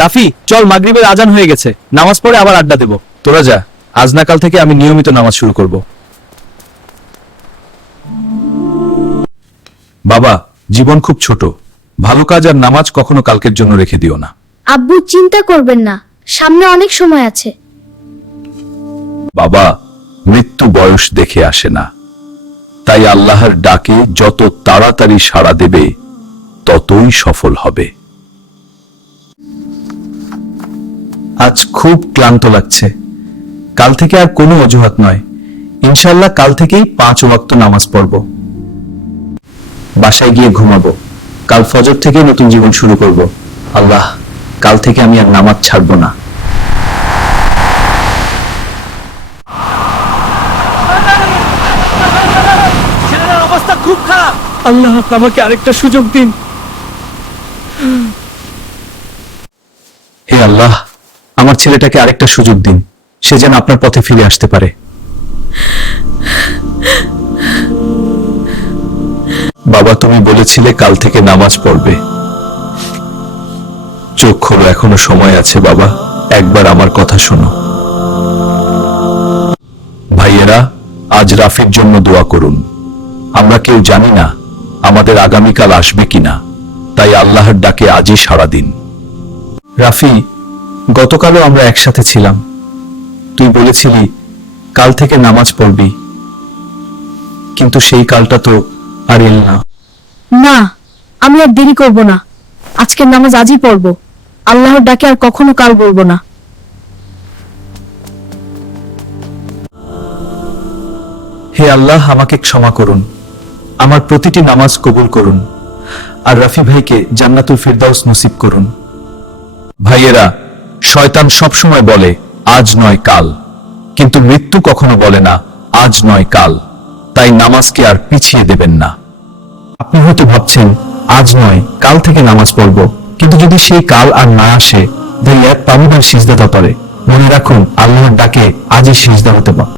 রাফি, চল, মাগরিবের আজান হয়ে গেছে, নামাজ পড়ে আবার আড্ডা দেব। তোরা যা, আজ না কাল থেকে আমি নিয়মিত নামাজ শুরু করব। বাবা, জীবন খুব ছোট, ভালো কাজ আর নামাজ কখনো কালকের জন্য রেখে দিও না। আব্বু চিন্তা করবেন না, সামনে অনেক সময় আছে। বাবা, মৃত্যু বয়স দেখে আসে না, তাই আল্লাহর ডাকে যত তাড়াতাড়ি সাড়া দেবে ততই সফল হবে। আজ খুব ক্লান্ত লাগছে, কাল থেকে আর কোনো অজুহাত নয়, ইনশাল্লাহ কাল থেকেই 5 ওয়াক্ত নামাজ পড়ব। বাসায় গিয়ে ঘুমাবো, কাল ফজর থেকে নতুন জীবন শুরু করব। আল্লাহ, কাল থেকে আমি আর নামাজ ছাড়বো না। ছেলেটার অবস্থা খুব খারাপ, আল্লাহ আমাকে আরেকটা সুযোগ দিন। হে আল্লাহ, আমার ছেলেটাকে আরেকটা সুযোগ দিন, সে যেন আপনার পথে ফিরে আসতে পারে। বাবা, তুমি বলেছিলে কাল থেকে নামাজ পড়বে। চোখ খোলো, এখনো সময় আছে বাবা, একবার আমার কথা শোনো। ভাইয়েরা, আজ রাফির জন্য দোয়া করুন। আমরা কেউ জানি না আমাদের আগামীকাল আসবে কিনা, তাই আল্লাহর ডাকে আজই সাড়া দিন। রাফি, গতকালও আমরা একসাথে ছিলাম, তুই বলেছিলি কাল থেকে নামাজ পড়বি, কিন্তু সেই কালটা তো আর এল না। না, আমি আর দেরি করব না, আজকের নামাজ আজই পড়ব। আল্লাহর ডাকে আর কখনো কাল বলবো না। হে আল্লাহ, আমাকে ক্ষমা করুন, আমার প্রতিটি নামাজ কবুল করুন, আর রাফি ভাইকে জান্নাতুল ফিরদাউস নসিব করুন। ভাইয়েরা, শয়তান সবসময় বলে আজ নয় কাল, কিন্তু মৃত্যু কখনো বলে না আজ নয় কাল। তাই নামাজকে আর পিছিয়ে দেবেন না। আপনি হয়তো ভাবছেন আজ নয় কাল থেকে নামাজ পড়ব, কিন্তু যদি সেই কাল আর না আসে, তাহলে এক পামিবার সিজদা তরে। মনে রাখুন, আল্লাহর ডাকে আজই সিজদা হতে পারে।